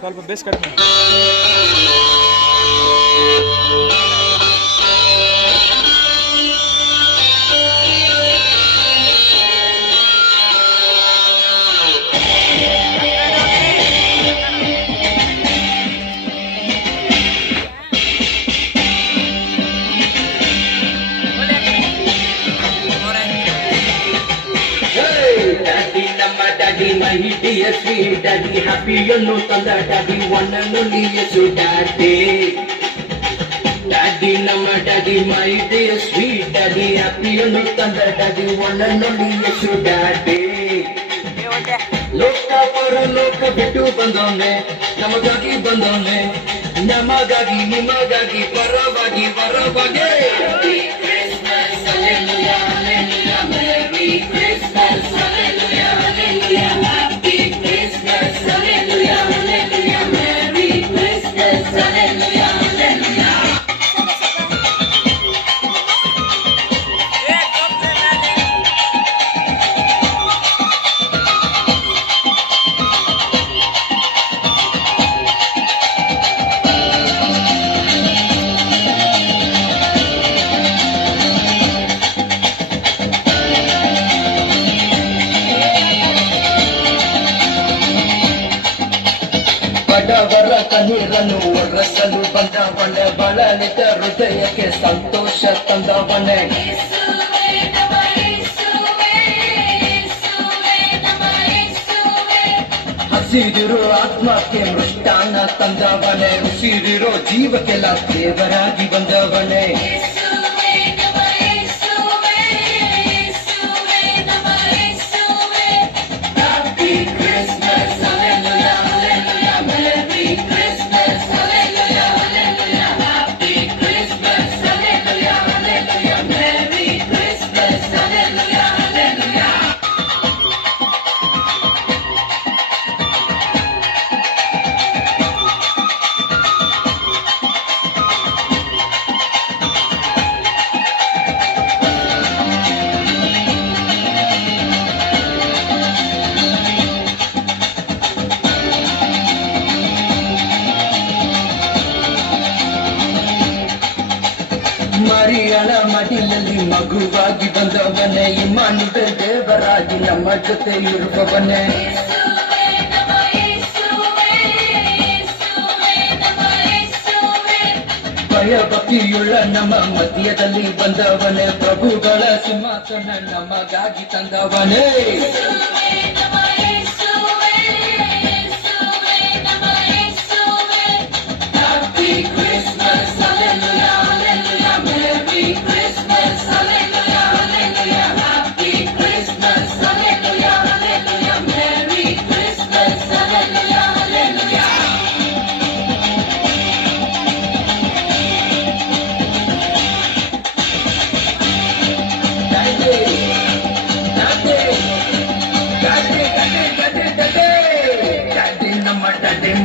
ಸ್ವಲ್ಪ ಬೇಸ್ ಕಡಿಮೆ. Daddy, my dear sweet daddy, happy you know that daddy, one and only yes, you daddy. Daddy, nama daddy, my dear sweet daddy, happy you know that daddy, one and only yes, you daddy. ಲೋಕ ಪರಲೋಕ ಬಿಟ್ಟು ಬಂದವನೆ, ನಮಗಾಗಿ ಬಂದವನೆ, ನಮಗಾಗಿ ನಿಮಗಾಗಿ ಪರವಾಗಿ ಬರವಾಗಿ. Christmas, hallelujah, hallelujah, Merry Christmas, hallelujah, hallelujah, Happy Christmas, hallelujah, hallelujah, Merry Christmas, hallelujah, hallelujah. ಬಡವರ ಕಣ್ಣೀರನ್ನು ಒರೆಸಲು ಬಂದವನೆ, ಬಳಲಿದ ಹೃದಯಕ್ಕೆ ಸಂತೋಷ ತಂದವನೆ. ಹಸಿರಿರೋ ಆತ್ಮಕ್ಕೆ ಮೃಷ್ಟಾನ್ನ ತಂದವನೆ, ಉಸಿರಿರೋ ಜೀವಕ್ಕೆಲ್ಲ ದೇವರಾಗಿ ಬಂದವನೆ. ಮರಿಯಳ ಮಡಿಲಲ್ಲಿ ಮಗುವಾಗಿ ಬಂದವನೇ, ಇಮ್ಮಾನುವೇಲ್ ದೇವರಾಗಿ ನಮ್ಮ ಜೊತೆ ಇರುವವನೇ. ಭಯ ಭಕ್ತಿಯುಳ್ಳ ನಮ್ಮ ಮಧ್ಯದಲ್ಲಿ ಬಂದವನೇ, ಪ್ರಭುಗಳ ಸಿಂಹಾಸನ ನಮಗಾಗಿ ತಂದವನೇ.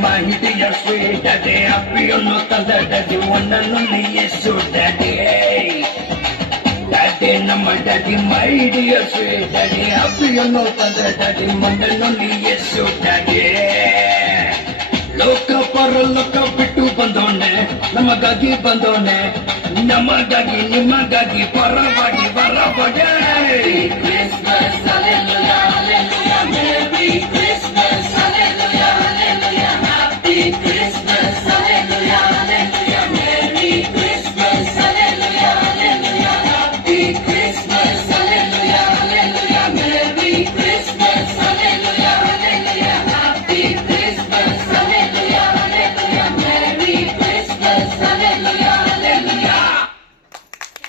My dear sweet daddy, happy you know that daddy, one and only yes, you daddy. Daddy, nama daddy, my dear sweet daddy, happy you know that daddy, one and only yes, you daddy. ಲೋಕ ಪರಲೋಕ ಬಿಟ್ಟು ಬಂದವನೆ, ನಮಗಾಗಿ ಬಂದವನೆ, ನಮಗಾಗಿ ನಿಮಗಾಗಿ ಪರವಾಗಿ ಬರವಾಗಿ. Christmas, hallelujah, hallelujah, Merry Christmas.